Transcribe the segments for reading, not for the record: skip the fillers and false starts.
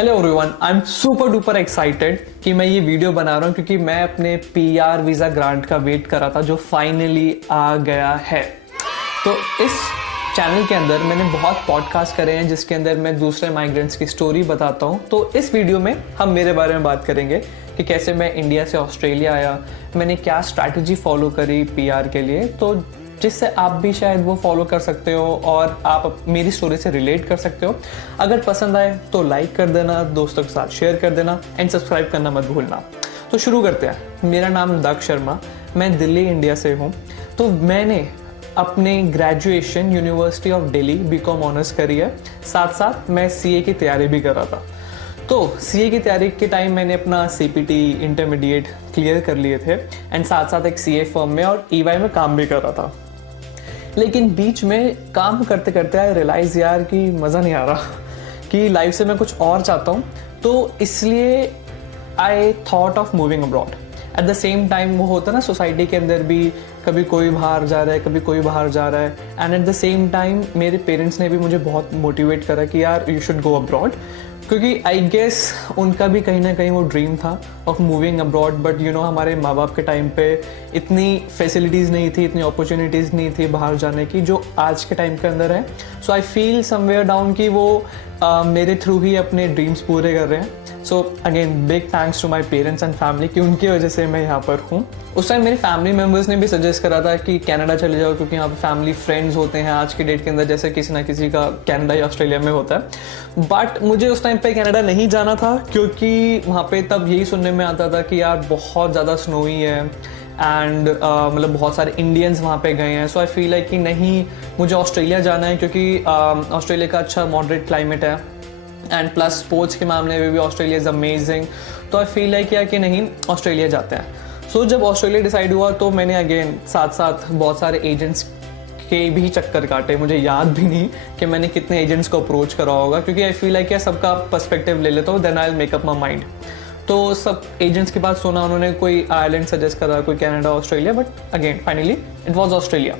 Hello everyone, I am super duper excited कि मैं ये वीडियो बना रहा हूँ क्योंकि मैं अपने पीआर वीज़ा ग्रांट का वेट कर रहा था जो फाइनली आ गया है। तो इस चैनल के अंदर मैंने बहुत पॉडकास्ट करे हैं जिसके अंदर मैं दूसरे माइग्रेंट्स की स्टोरी बताता हूँ। तो इस वीडियो में हम मेरे बारे में बात करेंगे कि कैसे मैं इंडिया से ऑस्ट्रेलिया आया, मैंने क्या स्ट्रैटेजी फॉलो करी पीआर के लिए, तो जिससे आप भी शायद वो फॉलो कर सकते हो और आप मेरी स्टोरी से रिलेट कर सकते हो। अगर पसंद आए तो लाइक कर देना, दोस्तों के साथ शेयर कर देना एंड सब्सक्राइब करना मत भूलना। तो शुरू करते हैं। मेरा नाम दक्ष शर्मा, मैं दिल्ली इंडिया से हूँ। तो मैंने अपने graduation university of Delhi BCom honours करी है, साथ साथ मैं सीए की तैयारी भी कर रहा था। तो सीए की तैयारी के टाइम मैंने अपना सीपीटी इंटरमीडिएट क्लियर कर लिए थे एंड साथ साथ एक सीए फर्म में और ईवाई में काम भी कर रहा था। लेकिन बीच में काम करते करते आई रियलाइज यार कि मज़ा नहीं आ रहा, कि लाइफ से मैं कुछ और चाहता हूँ। तो इसलिए I thought of moving abroad. At the same time वो होता है ना, सोसाइटी के अंदर भी कभी कोई बाहर जा रहा है, कभी कोई बाहर जा रहा है। And at the same time मेरे पेरेंट्स ने भी मुझे बहुत मोटिवेट करा कि यार यू शुड गो अब्रॉड, क्योंकि आई गेस उनका भी कहीं ना कहीं वो ड्रीम था of moving abroad. But you know, हमारे माँ बाप के टाइम पे इतनी फैसिलिटीज़ नहीं थी, इतनी अपॉर्चुनिटीज़ नहीं थी बाहर जाने की जो आज के टाइम के अंदर है। सो आई फील समवेयर डाउन कि वो मेरे थ्रू ही अपने ड्रीम्स पूरे कर रहे हैं। So again big thanks to my parents and family कि उनकी वजह से मैं यहाँ पर हूँ। उस टाइम मेरे फैमिली मेम्बर्स ने भी सजेस्ट करा था कि कनाडा चले जाओ, क्योंकि यहाँ पे फैमिली फ्रेंड्स होते हैं आज के डेट के अंदर, जैसे किसी ना किसी का कनाडा या ऑस्ट्रेलिया में होता है। बट मुझे उस टाइम पे कनाडा नहीं जाना था, क्योंकि वहाँ पे तब यही सुनने में आता था कि यार बहुत ज़्यादा स्नोई है एंड मतलब बहुत सारे इंडियंस वहाँ पे गए हैं। सो आई फील लाइक कि नहीं, मुझे ऑस्ट्रेलिया जाना है, क्योंकि ऑस्ट्रेलिया का अच्छा मॉडरेट क्लाइमेट है एंड प्लस स्पोर्ट्स के मामले में भी ऑस्ट्रेलिया इज़ अमेजिंग। तो आई फील लाइक कि नहीं, ऑस्ट्रेलिया जाते हैं। सो जब ऑस्ट्रेलिया डिसाइड हुआ तो मैंने अगेन साथ साथ बहुत सारे एजेंट्स के भी चक्कर काटे। मुझे याद भी नहीं कि मैंने कितने एजेंट्स को अप्रोच करा होगा, क्योंकि आई फील लाइक सबका पर्सपेक्टिव ले लेता हूँ, then I will make up my mind. तो सब एजेंट्स के पास सुना, उन्होंने कोई आयरलैंड सजेस्ट करा, कोई Canada, Australia, but again finally it was Australia.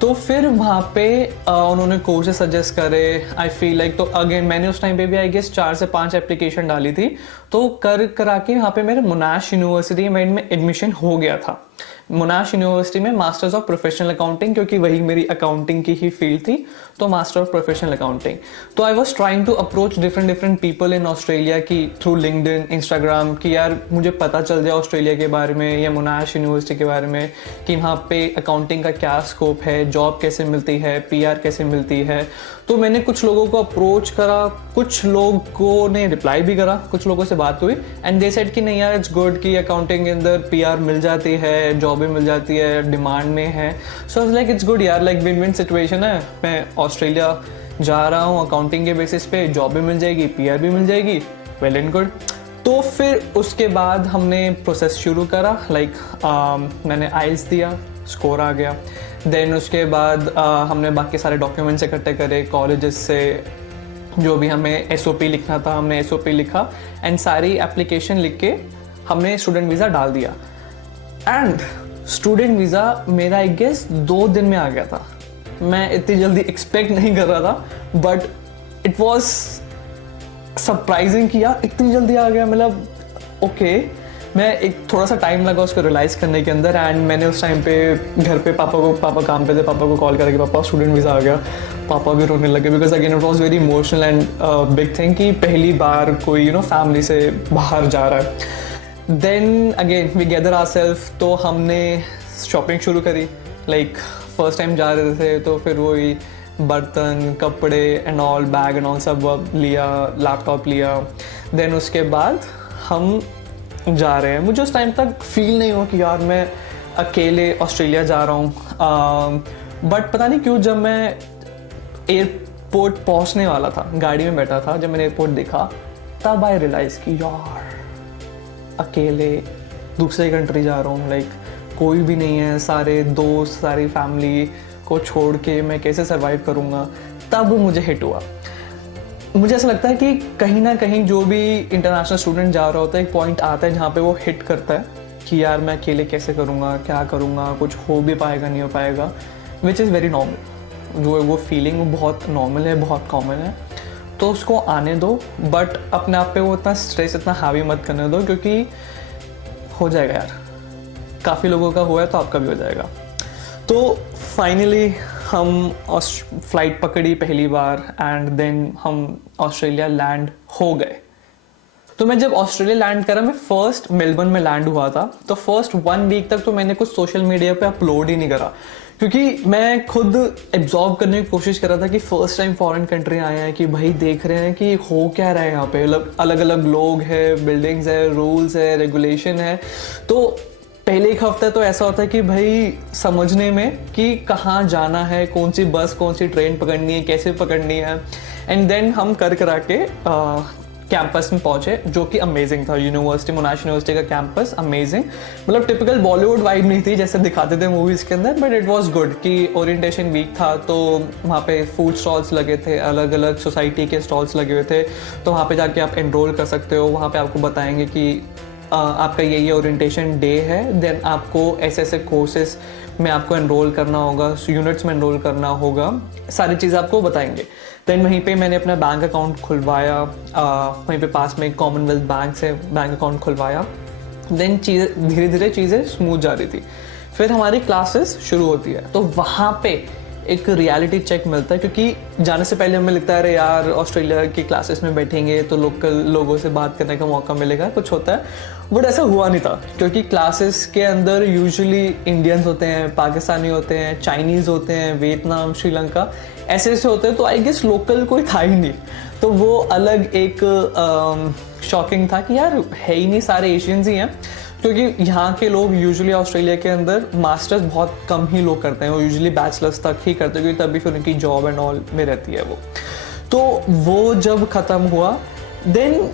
तो फिर वहाँ पे उन्होंने कोर्सेज सजेस्ट करे। आई फील लाइक, तो अगेन मैंने उस टाइम पे भी आई गेस 4 से 5 एप्लीकेशन डाली थी। तो करा के वहाँ पे मेरे मोनाश यूनिवर्सिटी में एडमिशन हो गया था। मोनाश यूनिवर्सिटी में मास्टर्स ऑफ प्रोफेशनल अकाउंटिंग, क्योंकि वही मेरी अकाउंटिंग की ही फील्ड थी, तो मास्टर ऑफ प्रोफेशनल अकाउंटिंग। तो I was trying to approach different people in Australia की थ्रू लिंक्डइन, इंस्टाग्राम, कि यार मुझे पता चल जाए ऑस्ट्रेलिया के बारे में या मोनाश यूनिवर्सिटी के बारे में कि वहाँ पे अकाउंटिंग का क्या स्कोप है, जॉब कैसे मिलती है, पीआर कैसे मिलती है। तो मैंने कुछ लोगों को अप्रोच करा, कुछ लोगों ने रिप्लाई भी करा, कुछ लोगों से बात हुई एंड दे सेड कि नहीं यार, इट्स गुड कि अकाउंटिंग के अंदर पीआर मिल जाती है, जॉब भी मिल जाती है, डिमांड में है। सो आई लाइक इट्स गुड यार, लाइक विन विन सिचुएशन है। मैं ऑस्ट्रेलिया जा रहा हूँ अकाउंटिंग के बेसिस पे, जॉब भी मिल जाएगी, पीआर भी मिल जाएगी, वेल एंड गुड। तो फिर उसके बाद हमने प्रोसेस शुरू करा। लाइक मैंने आइल्स दिया, स्कोर आ गया। देन उसके बाद हमने बाकी सारे डॉक्यूमेंट्स इकट्ठे करे कॉलेजेस से, जो भी हमें एसओपी लिखना था हमने एसओपी लिखा एंड सारी एप्लीकेशन लिख के हमने स्टूडेंट वीज़ा डाल दिया। एंड स्टूडेंट वीज़ा मेरा आई गेस 2 दिन में आ गया था। मैं इतनी जल्दी एक्सपेक्ट नहीं कर रहा था, बट इट वॉज सरप्राइजिंग कि यार इतनी जल्दी आ गया। मतलब ओके, मैं एक थोड़ा सा टाइम लगा उसको रियलाइज़ करने के अंदर। एंड मैंने उस टाइम पे घर पे पापा काम पे थे, पापा को कॉल करा कि पापा स्टूडेंट वीज़ा आ गया। पापा भी रोने लगे, because again it was very emotional and big thing कि पहली बार कोई यू नो फैमिली से बाहर जा रहा है। Then again we gather ourself, तो हमने शॉपिंग शुरू करी। लाइक फर्स्ट टाइम जा रहे थे, तो फिर वही बर्तन, कपड़े and all, bag and all सब लिया, लैपटॉप लिया। देन उसके बाद हम जा रहे हैं। मुझे उस टाइम तक फील नहीं हुआ कि यार मैं अकेले ऑस्ट्रेलिया जा रहा हूँ। बट पता नहीं क्यों, जब मैं एयरपोर्ट पहुँचने वाला था, गाड़ी में बैठा था, जब मैंने एयरपोर्ट देखा तब आई रियलाइज़ कि यार अकेले दूसरे कंट्री जा रहा हूँ। लाइक कोई भी नहीं है, सारे दोस्त, सारी फैमिली को छोड़ के मैं कैसे सर्वाइव करूँगा। तब मुझे हिट हुआ। मुझे ऐसा लगता है कि कहीं ना कहीं जो भी इंटरनेशनल स्टूडेंट जा रहा होता है, एक पॉइंट आता है जहाँ पे वो हिट करता है कि यार मैं अकेले कैसे करूँगा, क्या करूँगा, कुछ हो भी पाएगा नहीं हो पाएगा, विच इज़ वेरी नॉर्मल। जो है वो फीलिंग वो बहुत नॉर्मल है, बहुत कॉमन है। तो उसको आने दो, बट अपने आप पे वो इतना स्ट्रेस इतना हावी मत करने दो, क्योंकि हो जाएगा यार, काफ़ी लोगों का हुआ है तो आपका भी हो जाएगा। तो फाइनली हम फ्लाइट पकड़ी पहली बार एंड देन हम ऑस्ट्रेलिया लैंड हो गए। तो मैं जब ऑस्ट्रेलिया लैंड करा, मैं फर्स्ट मेलबर्न में लैंड हुआ था, तो फर्स्ट 1 वीक तक तो मैंने कुछ सोशल मीडिया पे अपलोड ही नहीं करा, क्योंकि मैं खुद एब्जॉर्ब करने की कोशिश कर रहा था कि फर्स्ट टाइम फॉरेन कंट्री आए हैं, कि भाई देख रहे हैं कि हो क्या रहा है यहाँ पे, अलग अलग लोग हैं, बिल्डिंग्स है, रूल्स है, रेगुलेशन है। तो पहले एक हफ्ता तो ऐसा होता है कि भाई समझने में कि कहाँ जाना है, कौन सी बस कौन सी ट्रेन पकड़नी है, कैसे पकड़नी है। एंड देन हम कर करा के कैंपस में पहुंचे, जो कि अमेजिंग था। यूनिवर्सिटी, मोनाश यूनिवर्सिटी का कैंपस अमेजिंग, मतलब टिपिकल बॉलीवुड वाइब नहीं थी जैसे दिखाते थे मूवीज़ के अंदर, बट इट वाज गुड। कि ओरिएंटेशन वीक था तो वहाँ पे फूड स्टॉल्स लगे थे, अलग अलग सोसाइटी के स्टॉल्स लगे हुए थे, तो वहाँ पे जाके आप एनरोल कर सकते हो। वहाँ पे आपको बताएंगे कि आपका ये ओरिएंटेशन डे है, देन आपको ऐसे ऐसे कोर्सेज में आपको एनरोल करना होगा, यूनिट्स में एनरोल करना होगा, सारी चीज़ आपको बताएंगे। देन वहीं पे मैंने अपना बैंक अकाउंट खुलवाया, वहीं पे पास में एक कॉमनवेल्थ बैंक से बैंक अकाउंट खुलवाया। देन चीज़ें धीरे धीरे चीज़ें स्मूथ जा रही थी। फिर हमारी क्लासेस शुरू होती है, तो वहाँ पे एक रियलिटी चेक मिलता है, क्योंकि जाने से पहले हमें लगता है अरे यार ऑस्ट्रेलिया की क्लासेस में बैठेंगे तो लोकल लोगों से बात करने का मौका मिलेगा, कुछ होता है, बट ऐसा हुआ नहीं था। क्योंकि क्लासेस के अंदर यूजुअली इंडियंस होते हैं, पाकिस्तानी होते हैं, चाइनीज़ होते हैं, वियतनाम, श्रीलंका, ऐसे ऐसे होते हैं। तो आई गेस लोकल कोई था ही नहीं, तो वो अलग एक शॉकिंग था कि यार है ही नहीं, सारे एशियंस ही हैं। क्योंकि यहाँ के लोग यूजुअली ऑस्ट्रेलिया के अंदर मास्टर्स बहुत कम ही लोग करते हैं, वो यूजुअली बैचलर्स तक ही करते हैं, क्योंकि तभी फिर उनकी जॉब एंड ऑल में रहती है वो। तो वो जब ख़त्म हुआ, देन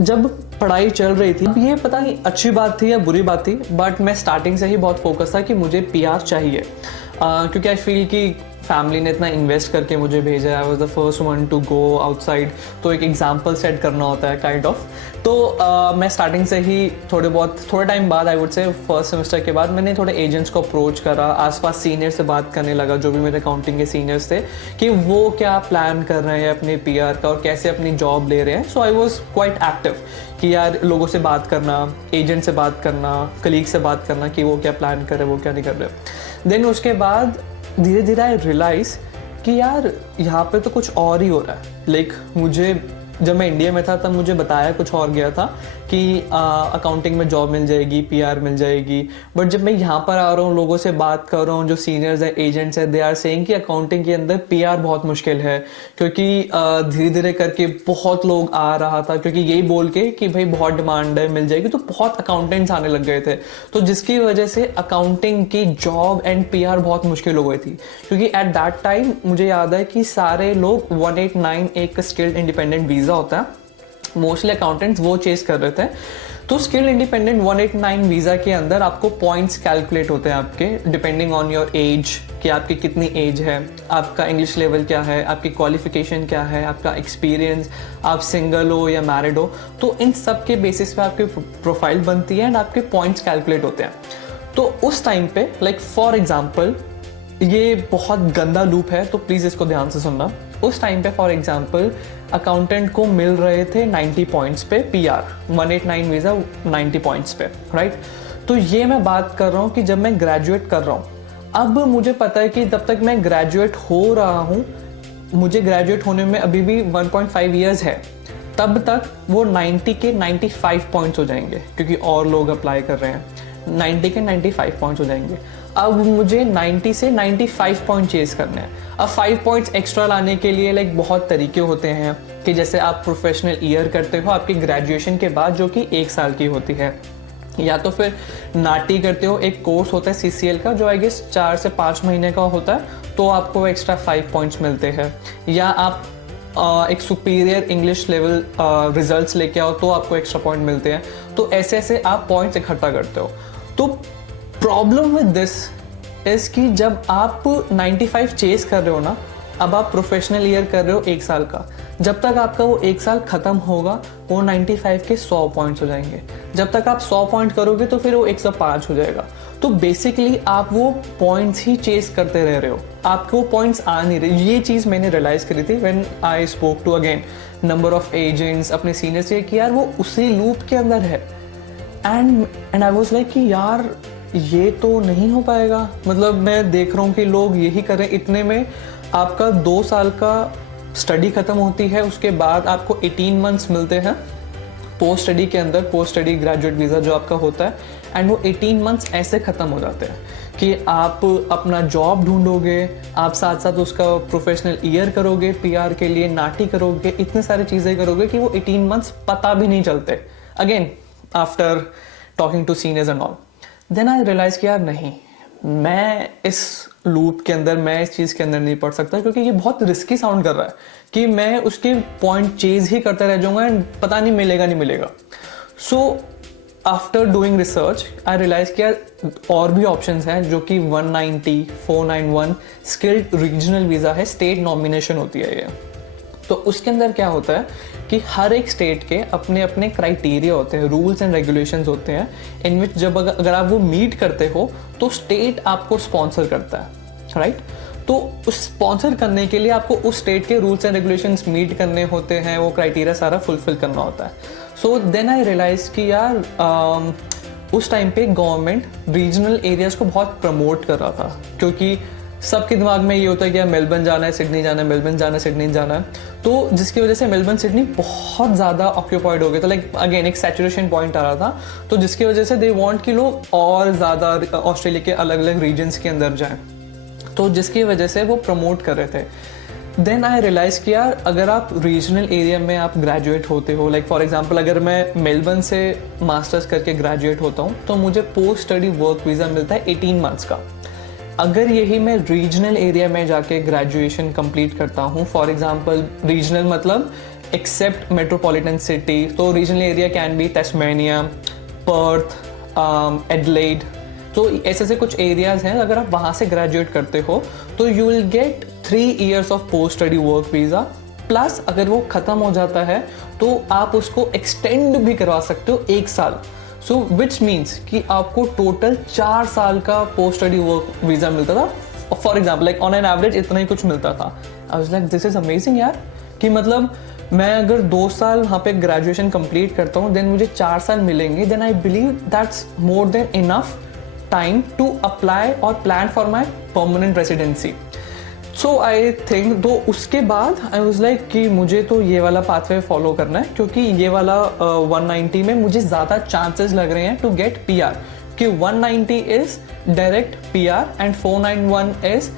जब पढ़ाई चल रही थी, ये पता नहीं अच्छी बात थी या बुरी बात थी, बट मैं स्टार्टिंग से ही बहुत फोकस था कि मुझे PR चाहिए, क्योंकि आई फील कि फैमिली ने इतना इन्वेस्ट करके मुझे भेजा है, I was the first one to go outside, तो एक एग्जाम्पल सेट करना होता है काइंड ऑफ। तो मैं स्टार्टिंग से ही थोड़े टाइम बाद, I would say first semester के बाद, मैंने थोड़े एजेंट्स को अप्रोच करा, आसपास सीनियर से बात करने लगा, जो भी मेरे अकाउंटिंग के सीनियर्स थे, कि वो क्या प्लान कर रहे हैं अपने PR का और कैसे अपनी जॉब ले रहे हैं। सो आई वॉज क्वाइट एक्टिव कि यार लोगों से बात करना, एजेंट से बात करना, कलीग से बात करना कि वो क्या प्लान कर रहे हैं, वो क्या नहीं कर रहे। देन उसके बाद धीरे धीरे आई रियलाइज़ कि यार यहाँ पे तो कुछ और ही हो रहा है। लाइक मुझे जब मैं इंडिया में था तब मुझे बताया कुछ और गया था कि अकाउंटिंग में जॉब मिल जाएगी, PR मिल जाएगी, बट जब मैं यहाँ पर आ रहा हूँ, लोगों से बात कर रहा हूँ, जो सीनियर्स हैं, एजेंट्स हैं, दे आर सेइंग कि अकाउंटिंग के अंदर PR बहुत मुश्किल है, क्योंकि धीरे धीरे करके बहुत लोग आ रहा था, क्योंकि यही बोल के कि भाई बहुत डिमांड है, मिल जाएगी, तो बहुत अकाउंटेंट्स आने लग गए थे, तो जिसकी वजह से अकाउंटिंग की जॉब एंड PR बहुत मुश्किल हो गई थी। क्योंकि एट दैट टाइम मुझे याद है कि सारे लोग 189 एक स्किल्ड इंडिपेंडेंट वीज़ा होता है, मोस्टली अकाउंटेंट्स वो चेस कर रहे थे। तो स्किल्ड इंडिपेंडेंट 189 वीज़ा के अंदर आपको पॉइंट्स कैलकुलेट होते हैं आपके, डिपेंडिंग ऑन योर एज, कि आपकी कितनी एज है, आपका इंग्लिश लेवल क्या है, आपकी क्वालिफिकेशन क्या है, आपका एक्सपीरियंस, आप सिंगल हो या मैरिड हो, तो इन सब के बेसिस पे आपकी प्रोफाइल बनती है एंड आपके पॉइंट्स कैलकुलेट होते हैं। तो उस टाइम पे लाइक फॉर एग्जाम्पल, ये बहुत गंदा लूप है तो प्लीज़ इसको ध्यान से सुनना। उस टाइम पे फॉर एग्जांपल अकाउंटेंट को मिल रहे थे 90 पॉइंट्स पे PR, 189 वीज़ा 90 पॉइंट्स पे, राइट। तो ये मैं बात कर रहा हूँ कि जब मैं ग्रेजुएट कर रहा हूँ, अब मुझे पता है कि तब तक मैं ग्रेजुएट हो रहा हूँ, मुझे ग्रेजुएट होने में अभी भी 1.5 ईयर्स है, तब तक वो 90 के 95 पॉइंट्स हो जाएंगे, क्योंकि और लोग अप्लाई कर रहे हैं, 90 के 95 पॉइंट्स हो जाएंगे। अब मुझे 90 से 95 पॉइंट चेज करने हैं। अब 5 पॉइंट्स एक्स्ट्रा लाने के लिए लाइक बहुत तरीके होते हैं, कि जैसे आप प्रोफेशनल ईयर करते हो आपकी ग्रेजुएशन के बाद, जो कि 1 साल की होती है, या तो फिर नाटी करते हो, एक कोर्स होता है CCL का, जो आई गेस 4 से 5 महीने का होता है, तो आपको एक्स्ट्रा 5 पॉइंट्स मिलते हैं, या आप एक सुपीरियर इंग्लिश लेवल रिजल्ट्स लेके आओ तो आपको एक्स्ट्रा पॉइंट मिलते हैं। तो ऐसे ऐसे आप पॉइंट्स इकट्ठा करते हो। तो प्रॉब्लम विद दिस इज कि जब आप 95 चेस कर रहे हो ना, अब आप प्रोफेशनल ईयर कर रहे हो 1 साल का, जब तक आपका वो 1 साल खत्म होगा वो 95 के 100 पॉइंट्स हो जाएंगे। जब तक आप 100 पॉइंट करोगे तो फिर वो 105 हो जाएगा। तो बेसिकली आप वो पॉइंट्स ही चेस करते रह रहे हो, आपको पॉइंट्स आ नहीं रहे। ये चीज़ मैंने रियलाइज़ करी थी when I spoke to again number of agents, अपने सीनियर से, कि यार वो उसी लूप के अंदर है। एंड आई वाज लाइक कि यार ये तो नहीं हो पाएगा। मतलब मैं देख रहा हूँ कि लोग यही कर रहे हैं। इतने में आपका 2 साल का स्टडी ख़त्म होती है, उसके बाद आपको 18 मंथ्स मिलते हैं पोस्ट स्टडी के अंदर, पोस्ट स्टडी ग्रेजुएट वीज़ा जो आपका होता है। एंड वो 18 मंथ्स ऐसे ख़त्म हो जाते हैं कि आप अपना जॉब ढूंढोगे, आप साथ साथ उसका प्रोफेशनल ईयर करोगे, पीआर के लिए नाटी करोगे, इतने सारी चीज़ें करोगे कि वो 18 मंथ्स पता भी नहीं चलते। Again after talking to seniors and all, then I realise कि यार नहीं, मैं इस लूप के अंदर, मैं इस चीज़ के अंदर नहीं पढ़ सकता, क्योंकि ये बहुत रिस्की साउंड कर रहा है कि मैं उसके पॉइंट चेज ही करते रह जाऊंगा एंड पता नहीं मिलेगा नहीं मिलेगा। सो आफ्टर डूइंग रिसर्च आई रियलाइज कि यार और भी ऑप्शंस हैं, जो कि 190, 491 स्किल्ड रीजनल वीज़ा है, स्टेट नॉमिनेशन होती है ये। तो उसके अंदर क्या होता है कि हर एक स्टेट के अपने अपने क्राइटेरिया होते हैं, रूल्स एंड रेगुलेशंस होते हैं, इन विच जब अगर आप वो मीट करते हो तो स्टेट आपको स्पॉन्सर करता है, राइट। तो उस स्पॉन्सर करने के लिए आपको उस स्टेट के रूल्स एंड रेगुलेशंस मीट करने होते हैं, वो क्राइटेरिया सारा फुलफिल करना होता है। सो देन आई रियलाइज कि यार उस टाइम पे गवर्नमेंट रीजनल एरियाज को बहुत प्रमोट कर रहा था, क्योंकि सबके दिमाग में ये होता है कि यार मेलबर्न जाना है, सिडनी जाना है, मेलबर्न जाना है, सिडनी जाना है। तो जिसकी वजह से मेलबर्न सिडनी बहुत ज़्यादा ऑक्यूपाइड हो गए थे, लाइक अगेन एक सैचुरेशन पॉइंट आ रहा था। तो जिसकी वजह से दे वांट कि लोग और ज़्यादा ऑस्ट्रेलिया के अलग अलग रीजन्स के अंदर जाएं, तो जिसकी वजह से वो प्रमोट कर रहे थे। देन आई रियलाइज़ कि यार अगर आप रीजनल एरिया में आप ग्रेजुएट होते हो, लाइक फॉर एग्जांपल अगर मैं मेलबर्न से मास्टर्स करके ग्रेजुएट होता हूँ, तो मुझे पोस्ट स्टडी वर्क वीज़ा मिलता है 18 मंथ्स का। अगर यही मैं रीजनल एरिया में जाके ग्रेजुएशन कंप्लीट करता हूँ, फॉर एग्जांपल रीजनल मतलब एक्सेप्ट मेट्रोपॉलिटन सिटी, तो regional area can be Tasmania, Perth, Adelaide, तो ऐसे कुछ एरियाज हैं। अगर आप वहाँ से ग्रेजुएट करते हो तो you will get 3 years of post study work visa, plus अगर वो ख़त्म हो जाता है तो आप उसको एक्सटेंड भी करवा सकते हो 1 साल। सो विच मीन्स कि आपको टोटल 4 साल का पोस्ट स्टडी वर्क वीज़ा मिलता था। For example like on an average इतना ही कुछ मिलता था। I was like this is amazing यार, कि मतलब मैं अगर 2 साल वहाँ पे ग्रेजुएशन कंप्लीट करता हूँ, देन मुझे 4 साल मिलेंगे, then I believe that's more than enough time to apply और plan for my permanent residency. So I think तो उसके बाद आई वाज लाइक कि मुझे तो ये वाला पाथवे फॉलो करना है, क्योंकि ये वाला 190 में मुझे ज़्यादा चांसेस लग रहे हैं टू गेट पीआर, कि 190 is direct PR and 491 is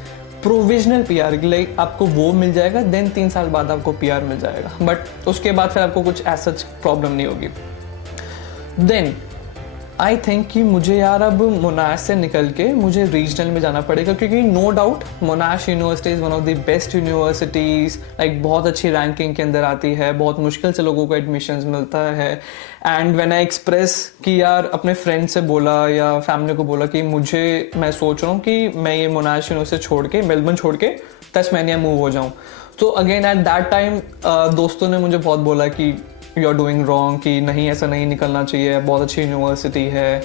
provisional PR, like आपको वो मिल जाएगा, देन 3 साल बाद आपको पीआर मिल जाएगा, बट उसके बाद फिर आपको कुछ ऐसा प्रॉब्लम नहीं होगी। देन आई थिंक कि मुझे यार अब मोनाश से निकल के मुझे रीजनल में जाना पड़ेगा, क्योंकि no doubt Monash university is one of the best universities, like बहुत अच्छी रैंकिंग के अंदर आती है, बहुत मुश्किल से लोगों को एडमिशन्स मिलता है। एंड व्हेन आई एक्सप्रेस कि यार अपने फ्रेंड से बोला या फैमिली को बोला कि मैं सोच रहा हूँ कि मैं ये मोनाश यूनिवर्सिटी छोड़ के, मेलबर्न छोड़ के तस्मानिया मूव हो जाऊँ, तो अगेन एट दैट टाइम दोस्तों ने मुझे बहुत बोला कि यू आर डूइंग रॉन्ग, कि नहीं ऐसा नहीं निकलना चाहिए, बहुत अच्छी यूनिवर्सिटी है।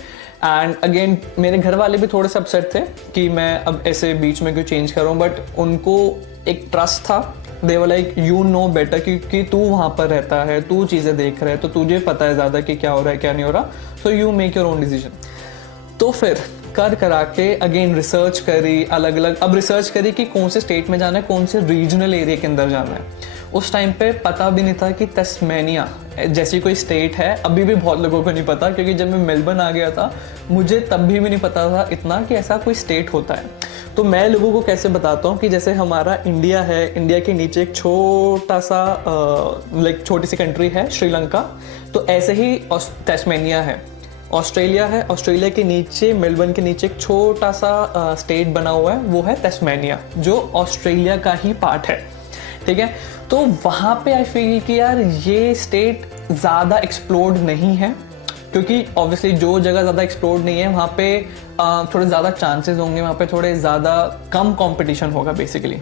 एंड अगेन मेरे घर वाले भी थोड़े से अपसेट थे कि मैं अब ऐसे बीच में क्यों चेंज कर रहा हूँ, बट उनको एक ट्रस्ट था, they were like you know better, क्योंकि तू वहाँ पर रहता है, तू चीज़ें देख रहा है, तो तुझे पता है ज़्यादा कि क्या हो रहा है क्या नहीं हो रहा, so you make your own decision. तो फिर करा के अगेन रिसर्च करी, अलग अलग अब रिसर्च करी कि कौन से स्टेट में जाना है, कौन से रीजनल एरिया के अंदर जाना है। उस टाइम पे पता भी नहीं था कि तस्मानिया जैसी कोई स्टेट है, अभी भी बहुत लोगों को नहीं पता, क्योंकि जब मैं मेलबर्न आ गया था मुझे तब भी नहीं पता था इतना कि ऐसा कोई स्टेट होता है। तो मैं लोगों को कैसे बताता हूँ कि जैसे हमारा इंडिया है, इंडिया के नीचे एक छोटा सा लाइक छोटी सी कंट्री है श्रीलंका, तो ऐसे ही तस्मानिया है। ऑस्ट्रेलिया है, ऑस्ट्रेलिया के नीचे मेलबर्न के नीचे एक छोटा सा स्टेट बना हुआ है, वो है तस्मानिया, जो ऑस्ट्रेलिया का ही पार्ट है, ठीक है। तो वहाँ पे आई फील कि यार ये स्टेट ज़्यादा एक्सप्लोर्ड नहीं है, क्योंकि ऑब्वियसली जो जगह ज़्यादा एक्सप्लोर्ड नहीं है वहाँ पे थोड़े ज़्यादा चांसेस होंगे, वहाँ पे थोड़े ज़्यादा कम कंपटीशन होगा basically.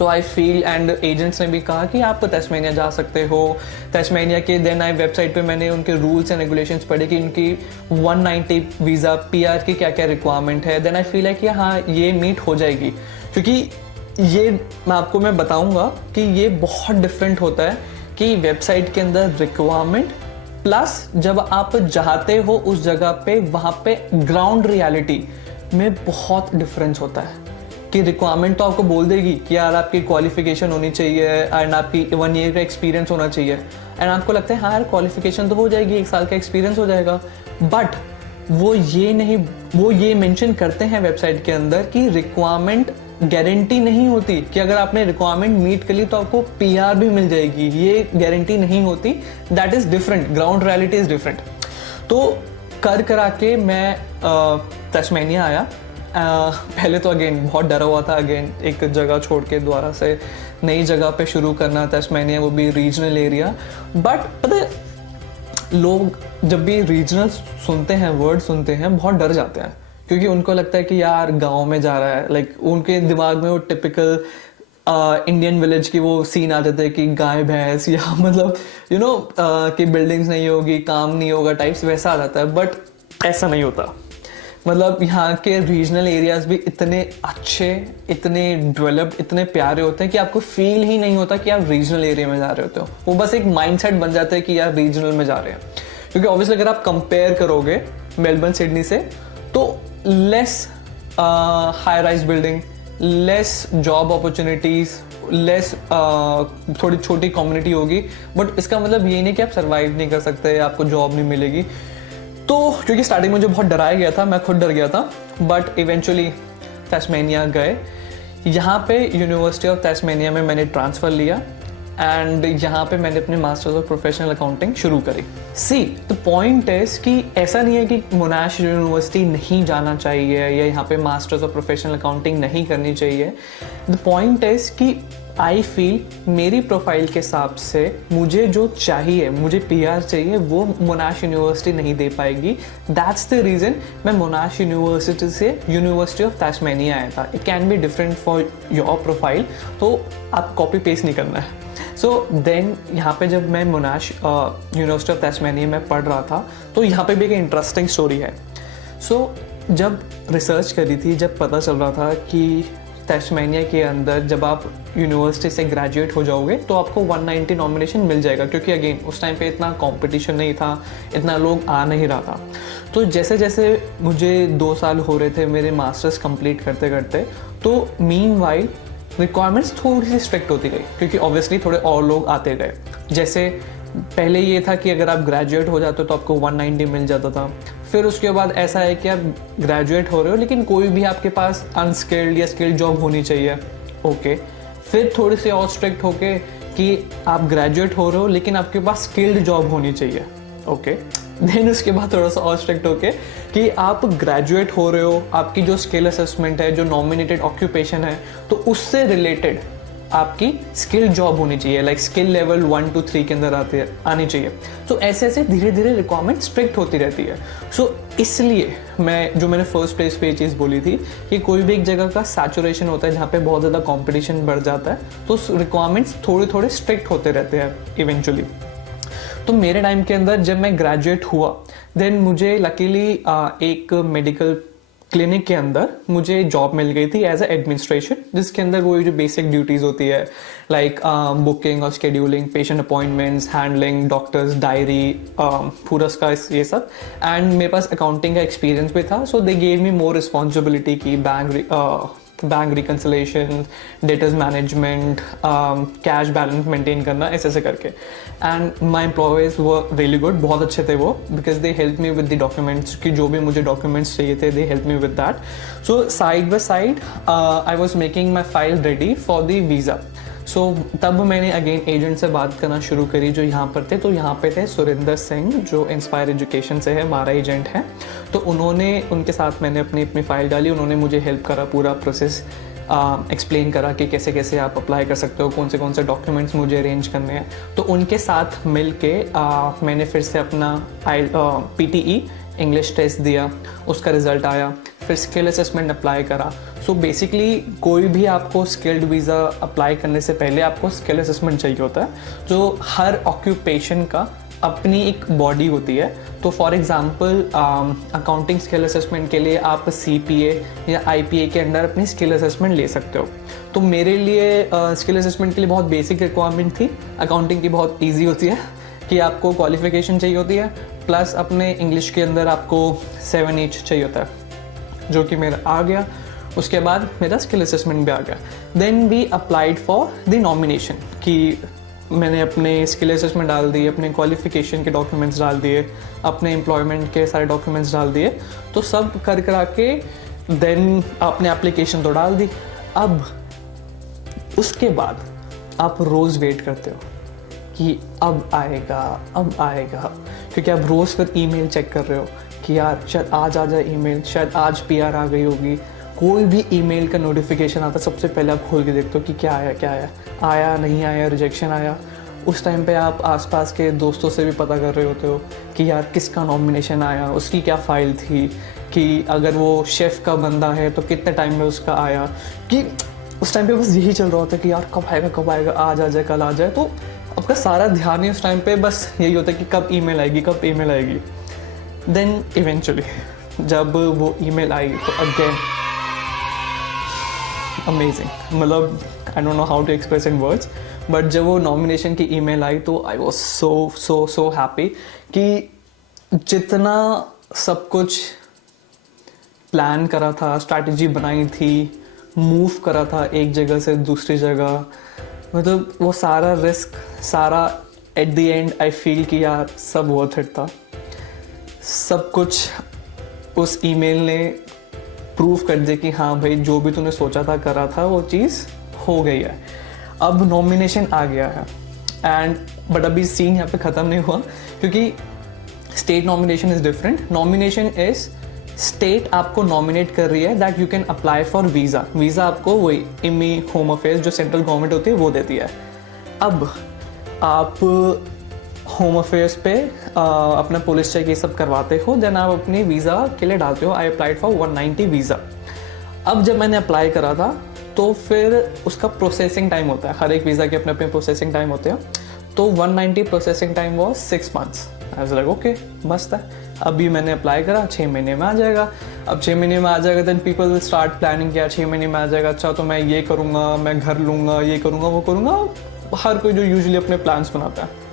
So I feel, and agents ने भी कहा कि आप तस्मेनिया जा सकते हो। तस्मेनिया के देन आई वेबसाइट पे मैंने उनके रूल्स एंड रेगुलेशंस पढ़े कि उनकी 190 वीज़ा पीआर की क्या क्या रिक्वायरमेंट है। देन आई फील है कि हाँ ये मीट हो जाएगी, क्योंकि ये मैं बताऊंगा कि ये बहुत डिफरेंट होता है कि वेबसाइट के अंदर रिक्वायरमेंट प्लस जब आप चाहते हो उस जगह पे, वहाँ पे ग्राउंड रियलिटी में बहुत डिफरेंस होता है। कि रिक्वायरमेंट तो आपको बोल देगी कि यार आपकी क्वालिफिकेशन होनी चाहिए एंड आपकी 1 ईयर का एक्सपीरियंस होना चाहिए, एंड आपको लगता है हाँ यार क्वालिफिकेशन तो हो जाएगी, 1 साल का एक्सपीरियंस हो जाएगा, बट वो ये मेंशन करते हैं वेबसाइट के अंदर कि रिक्वायरमेंट गारंटी नहीं होती कि अगर आपने रिक्वायरमेंट मीट कर ली तो आपको पीआर भी मिल जाएगी, ये गारंटी नहीं होती। That is different, ground reality is different. तो करा के मैं तस्मेनिया आया। पहले तो अगेन बहुत डरा हुआ था, अगेन एक जगह छोड़ के दोबारा से नई जगह पे शुरू करना तस्मेनिया, वो भी रीजनल एरिया। बट पता है लोग जब भी रीजनल सुनते हैं, वर्ड सुनते हैं, बहुत डर जाते हैं, क्योंकि उनको लगता है कि यार गांव में जा रहा है। लाइक उनके दिमाग में वो टिपिकल इंडियन विलेज की वो सीन आ जाते हैं कि गाय भैंस या मतलब कि बिल्डिंग्स नहीं होगी, काम नहीं होगा टाइप्स, वैसा आ जाता है। बट ऐसा नहीं होता। मतलब यहाँ के रीजनल एरियाज भी इतने अच्छे, इतने डेवलप्ड, इतने प्यारे होते हैं कि आपको फील ही नहीं होता कि आप रीजनल एरिया में जा रहे होते हो। वो बस एक माइंडसेट बन जाता है कि यार रीजनल में जा रहे हैं, क्योंकि ऑब्वियसली अगर आप कंपेयर करोगे मेलबर्न सिडनी से तो less high rise building, less job opportunities, less थोड़ी छोटी कम्युनिटी होगी, बट इसका मतलब ये नहीं कि आप सर्वाइव नहीं कर सकते, आपको जॉब नहीं मिलेगी। तो क्योंकि स्टार्टिंग में मुझे बहुत डराया गया था, मैं खुद डर गया था, बट इवेंचुअली तस्मेनिया गए। यहाँ पे यूनिवर्सिटी ऑफ तस्मेनिया में मैंने ट्रांसफ़र लिया एंड यहाँ पे मैंने अपने मास्टर्स ऑफ प्रोफेशनल अकाउंटिंग शुरू करी। सी द पॉइंट इज कि ऐसा नहीं है कि मोनाश यूनिवर्सिटी नहीं जाना चाहिए या यहाँ पे मास्टर्स ऑफ प्रोफेशनल अकाउंटिंग नहीं करनी चाहिए। द पॉइंट इज कि आई फील मेरी प्रोफाइल के हिसाब से मुझे जो चाहिए, मुझे पीआर चाहिए, वो मोनाश यूनिवर्सिटी नहीं दे पाएगी। दैट्स द रीज़न मैं मोनाश यूनिवर्सिटी से यूनिवर्सिटी ऑफ तस्मेनिया आया था। It can be different for your profile, तो आप कॉपी पेस्ट नहीं करना है। सो देन यहाँ पे जब मैं मोनाश यूनिवर्सिटी ऑफ तस्मेनिया में पढ़ रहा था तो यहाँ पे भी एक इंटरेस्टिंग स्टोरी है। सो जब रिसर्च करी थी, जब पता चल रहा था कि तस्मेनिया के अंदर जब आप यूनिवर्सिटी से ग्रेजुएट हो जाओगे तो आपको 190 नॉमिनेशन मिल जाएगा, क्योंकि अगेन उस टाइम पे इतना कंपटीशन नहीं था, इतना लोग आ नहीं रहा था। तो जैसे जैसे मुझे 2 साल हो रहे थे मेरे मास्टर्स कंप्लीट करते करते, तो मीनवाइल रिक्वायरमेंट्स थोड़ी सी स्ट्रिक्ट होती गई, क्योंकि ऑब्वियसली थोड़े और लोग आते गए। जैसे पहले ये था कि अगर आप ग्रेजुएट हो जाते हो तो आपको 190 मिल जाता था। फिर उसके बाद ऐसा है कि आप ग्रेजुएट हो रहे हो लेकिन कोई भी आपके पास अनस्किल्ड या स्किल्ड जॉब होनी चाहिए, ओके। फिर थोड़ी सी और स्ट्रिक्ट होके कि आप ग्रेजुएट हो रहे हो लेकिन आपके पास स्किल्ड जॉब होनी चाहिए, ओके। देन उसके बाद थोड़ा सा और स्ट्रिक्ट होके कि आप ग्रेजुएट हो रहे हो, आपकी जो स्किल असेसमेंट है, जो नॉमिनेटेड ऑक्यूपेशन है, तो उससे रिलेटेड आपकी स्किल जॉब होनी चाहिए, लाइक स्किल लेवल 1 to 3 के अंदर आनी चाहिए। तो ऐसे ऐसे धीरे धीरे रिक्वायरमेंट स्ट्रिक्ट होती रहती है। सो इसलिए मैंने फर्स्ट प्लेस पे ये चीज़ बोली थी कि कोई भी एक जगह का सैचुरेशन होता है जहाँ पे बहुत ज़्यादा कॉम्पिटिशन बढ़ जाता है, तो रिक्वायरमेंट्स थोड़े थोड़े स्ट्रिक्ट होते रहते हैं इवेंचुअली। तो मेरे टाइम के अंदर जब मैं ग्रेजुएट हुआ, देन मुझे लकीली एक मेडिकल क्लिनिक के अंदर मुझे जॉब मिल गई थी एज ए एडमिनिस्ट्रेशन, जिसके अंदर वो जो बेसिक ड्यूटीज़ होती है लाइक बुकिंग और scheduling, patient appointments, handling, doctors diary, पूरा उसका ये सब। एंड मेरे पास अकाउंटिंग का एक्सपीरियंस भी था, so they gave me more responsibility की bank reconciliation, debtors management, cash balance maintain करना, ऐसे करके। एंड माई एम्प्लॉयज़ वो रियली गुड, बहुत अच्छे थे वो, because they help me with the documents, कि जो भी मुझे डॉक्यूमेंट्स चाहिए थे they help me with that. So side by side I was making my file ready for the visa. So तब मैंने अगेन एजेंट से बात करना शुरू करी जो यहाँ पर थे। तो यहाँ पे थे सुरिंदर सिंह जो इंस्पायर एजुकेशन से है, हमारा एजेंट है। तो उनके साथ मैंने अपनी फ़ाइल डाली, उन्होंने मुझे हेल्प करा, पूरा प्रोसेस एक्सप्लेन करा कि कैसे कैसे आप अप्लाई कर सकते हो, कौन से डॉक्यूमेंट्स मुझे अरेंज करने हैं। तो उनके साथ मिल के मैंने फिर से अपना PTE इंग्लिश टेस्ट दिया, उसका रिज़ल्ट आया। फिर स्किल असेसमेंट अप्लाई करा। सो बेसिकली कोई भी आपको स्किल्ड वीज़ा अप्लाई करने से पहले आपको स्किल असेसमेंट चाहिए होता है, जो हर ऑक्यूपेशन का अपनी एक बॉडी होती है। तो for example accounting skill assessment के लिए आप CPA या IPA के अंडर अपनी स्किल असेसमेंट ले सकते हो। तो मेरे लिए स्किल असेसमेंट के लिए बहुत बेसिक रिक्वायरमेंट थी। अकाउंटिंग की बहुत ईजी होती है कि आपको क्वालिफिकेशन चाहिए होती है, प्लस अपने इंग्लिश के अंदर आपको 7H चाहिए होता है, जो कि मेरा आ गया। उसके बाद मेरा स्किल असेसमेंट भी आ गया। Then we applied for the nomination, कि मैंने अपने स्किल असेसमेंट डाल दिए, अपने क्वालिफिकेशन के डॉक्यूमेंट्स डाल दिए, अपने एम्प्लॉयमेंट के सारे डॉक्यूमेंट्स डाल दिए। तो सब कर करा के देन आपने एप्लीकेशन तो डाल दी। अब उसके बाद आप रोज़ वेट करते हो कि अब आएगा, क्योंकि आप रोज़ फिर ईमेल चेक कर रहे हो कि यार शायद आज आ जाए ईमेल, शायद आज PR आ गई होगी। कोई भी ईमेल का नोटिफिकेशन आता सबसे पहले आप खोल के देखते हो कि क्या आया नहीं आया, रिजेक्शन आया। उस टाइम पे आप आसपास के दोस्तों से भी पता कर रहे होते हो कि यार किसका नॉमिनेशन आया, उसकी क्या फ़ाइल थी, कि अगर वो शेफ़ का बंदा है तो कितने टाइम में उसका आया। कि उस टाइम पे बस यही चल रहा होता है कि यार कब आएगा, आज आ जाए, कल आ जाए। तो आपका सारा ध्यान ही उस टाइम पे बस यही होता है कि कब ईमेल आएगी। देन इवेंचुअली जब वो ईमेल आई तो अगेन अमेजिंग, मतलब I don't know how to express in words, but जब वो नॉमिनेशन की ईमेल आई तो आई वॉज सो हैप्पी कि जितना सब कुछ प्लान करा था, स्ट्रैटेजी बनाई थी, मूव करा था एक जगह से दूसरी जगह, मतलब वो सारा रिस्क, सारा at the and I feel कि यार सब वर्थ इट था। सब कुछ उस ईमेल ने प्रूव कर दिया कि हाँ भाई, जो भी तूने सोचा था करा था वो चीज़ हो गई है। अब नॉमिनेशन आ गया है एंड बट अभी सीन यहाँ पे ख़त्म नहीं हुआ, क्योंकि state nomination is different. Nomination is state आपको नॉमिनेट कर रही है that you can apply for visa आपको वही इमी होम अफेयर्स जो सेंट्रल गवर्नमेंट होती है वो देती है। अब आप होम अफेयर्स पे अपना पुलिस चेक ये सब करवाते हो, देन आप अपनी वीज़ा के लिए डालते हो। I applied for 190 visa. अब जब मैंने अप्लाई करा था तो फिर उसका प्रोसेसिंग टाइम होता है, हर एक वीज़ा के अपने अपने प्रोसेसिंग टाइम होते हैं। तो 190 processing time was 6 months. I was like okay, मस्त है। अभी मैंने अप्लाई करा, 6 महीने में आ जाएगा। अब 6 महीने में आ जाएगा, then people will start planning, किया 6 महीने में आ जाएगा, अच्छा तो मैं ये करूँगा, मैं घर लूँगा, ये करूँगा, वो करूँगा। हर कोई जो यूजुअली अपने प्लान्स बनाता है।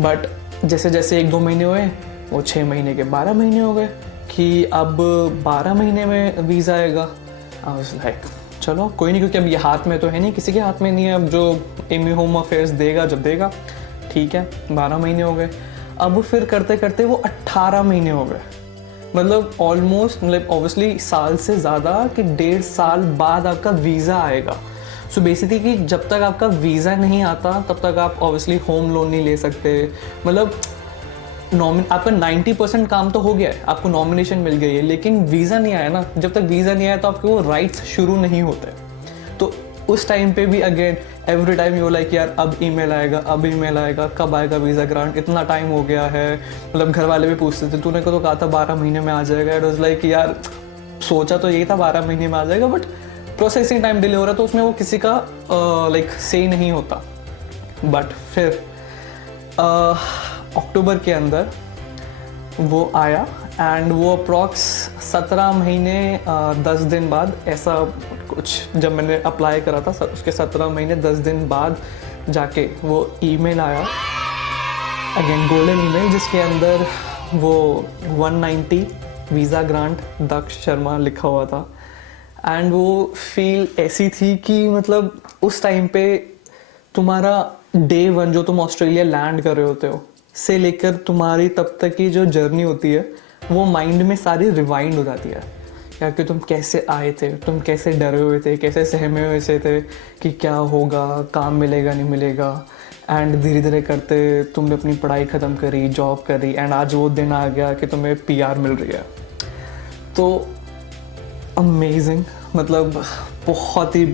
बट जैसे जैसे 1-2 महीने हुए, वो 6 महीने के 12 महीने हो गए कि अब 12 महीने में वीज़ा आएगा। आई वाज लाइक चलो कोई नहीं, क्योंकि अब ये हाथ में तो है नहीं, किसी के हाथ में नहीं है। अब जो एमी होम अफेयर्स देगा जब देगा, ठीक है। 12 महीने हो गए। अब फिर करते करते वो 18 महीने हो गए, मतलब ऑलमोस्ट, मतलब ऑब्वियसली साल से ज़्यादा, कि 1.5 साल बाद आपका वीज़ा आएगा। सो बेसिकली कि जब तक आपका वीज़ा नहीं आता तब तक आप ऑब्वियसली होम लोन नहीं ले सकते। मतलब आपका 90% काम तो हो गया है, आपको नॉमिनेशन मिल गई है, लेकिन वीज़ा नहीं आया ना। जब तक वीज़ा नहीं आया तो आपके वो राइट्स शुरू नहीं होते। तो उस टाइम पे भी again every time you like यार अब ईमेल आएगा, कब आएगा वीज़ा ग्रांट, इतना टाइम हो गया है। मतलब घर वाले भी पूछते थे, तूने तो कहा था 12 महीने में आ जाएगा। इट वाज लाइक यार सोचा तो यही था 12 महीने में आ जाएगा, बट प्रोसेसिंग टाइम डिले हो रहा, तो उसमें वो किसी का लाइक सही नहीं होता। बट फिर अक्टूबर के अंदर वो आया एंड वो अप्रॉक्स 17 महीने 10 दिन बाद, ऐसा कुछ, जब मैंने अप्लाई करा था उसके 17 महीने 10 दिन बाद जाके वो ईमेल आया, अगेन गोल्डन ईमेल, जिसके अंदर वो 190 वीज़ा ग्रांट दक्ष शर्मा लिखा हुआ था। एंड वो फील ऐसी थी कि मतलब उस टाइम पे तुम्हारा डे 1 जो तुम ऑस्ट्रेलिया लैंड कर रहे होते हो से लेकर तुम्हारी तब तक की जो जर्नी होती है वो माइंड में सारी रिवाइंड हो जाती है। या कि तुम कैसे आए थे, तुम कैसे डरे हुए थे, कैसे सहमे हुए से थे कि क्या होगा, काम मिलेगा नहीं मिलेगा। एंड धीरे धीरे करते तुमने अपनी पढ़ाई ख़त्म करी, जॉब करी, एंड आज वो दिन आ गया कि तुम्हें PR मिल रही है। तो अमेजिंग, मतलब बहुत ही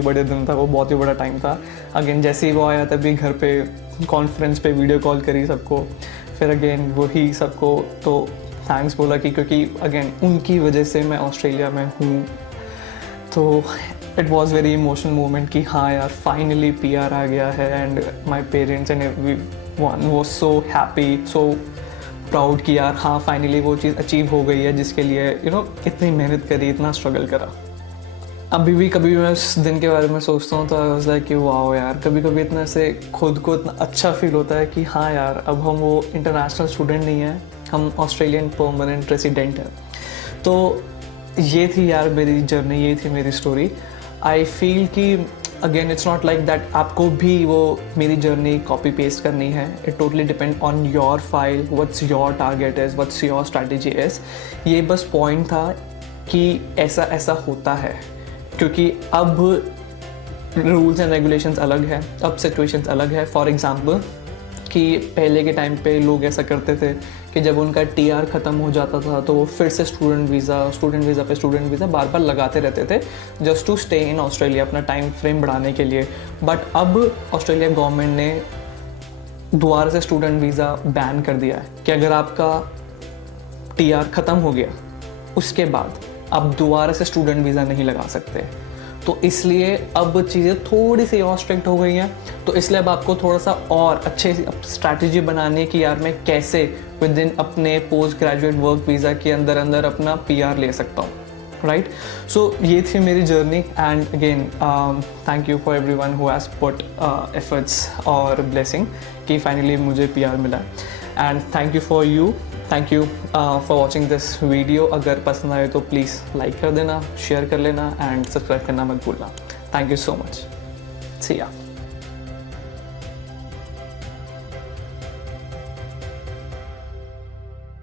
बड़े दिन था वो, बहुत ही बड़ा टाइम था। अगेन जैसे ही वो आया तभी घर पे कॉन्फ्रेंस पे वीडियो कॉल करी सबको, फिर अगेन वही सबको, तो थैंक्स बोला कि क्योंकि अगेन उनकी वजह से मैं ऑस्ट्रेलिया में हूँ। तो it was very emotional moment कि हाँ यार फाइनली PR आ गया है, and my parents and every one was so happy, so proud कि यार हाँ फाइनली वो चीज़ अचीव हो गई है जिसके लिए इतनी मेहनत करी, इतना स्ट्रगल करा। अभी भी कभी मैं उस दिन के बारे में सोचता हूँ तो आई वाज लाइक कि वाओ यार, कभी कभी इतना से खुद को इतना अच्छा फील होता है कि हाँ यार अब हम वो इंटरनेशनल स्टूडेंट नहीं हैं, हम ऑस्ट्रेलियन परमानेंट रेसिडेंट हैं। तो ये थी यार मेरी जर्नी, ये थी मेरी स्टोरी। आई फील कि again it's not like that आपको भी वो मेरी जर्नी कॉपी पेस्ट करनी है। It totally depend on your file, what's your target is, what's your strategy is. ये बस पॉइंट था कि ऐसा ऐसा होता है, क्योंकि अब रूल्स एंड रेगुलेशंस अलग है, अब सिचुएशंस अलग है। फॉर एग्जांपल कि पहले के टाइम पे लोग ऐसा करते थे कि जब उनका TR ख़त्म हो जाता था तो वो फिर से स्टूडेंट वीज़ा पे स्टूडेंट वीज़ा बार बार लगाते रहते थे just to stay in Australia, अपना टाइम फ्रेम बढ़ाने के लिए। बट अब ऑस्ट्रेलिया गवर्नमेंट ने दोबारा से स्टूडेंट वीज़ा बैन कर दिया है कि अगर आपका TR ख़त्म हो गया उसके बाद आप दोबारा से स्टूडेंट वीज़ा नहीं लगा सकते। तो इसलिए अब चीज़ें थोड़ी सी और स्ट्रिक्ट हो गई हैं। तो इसलिए अब आपको थोड़ा सा और अच्छे से स्ट्रैटेजी बनानी है कि यार मैं कैसे विद इन अपने पोस्ट ग्रेजुएट वर्क वीज़ा के अंदर अपना PR ले सकता हूँ, राइट। सो ये थी मेरी journey, and again thank you for everyone who has put efforts और ब्लेसिंग कि फाइनली मुझे PR मिला। And thank you for watching this video. अगर पसंद आए तो प्लीज़ लाइक कर देना, शेयर कर लेना एंड सब्सक्राइब करना मत भूलना। Thank you so much. See या।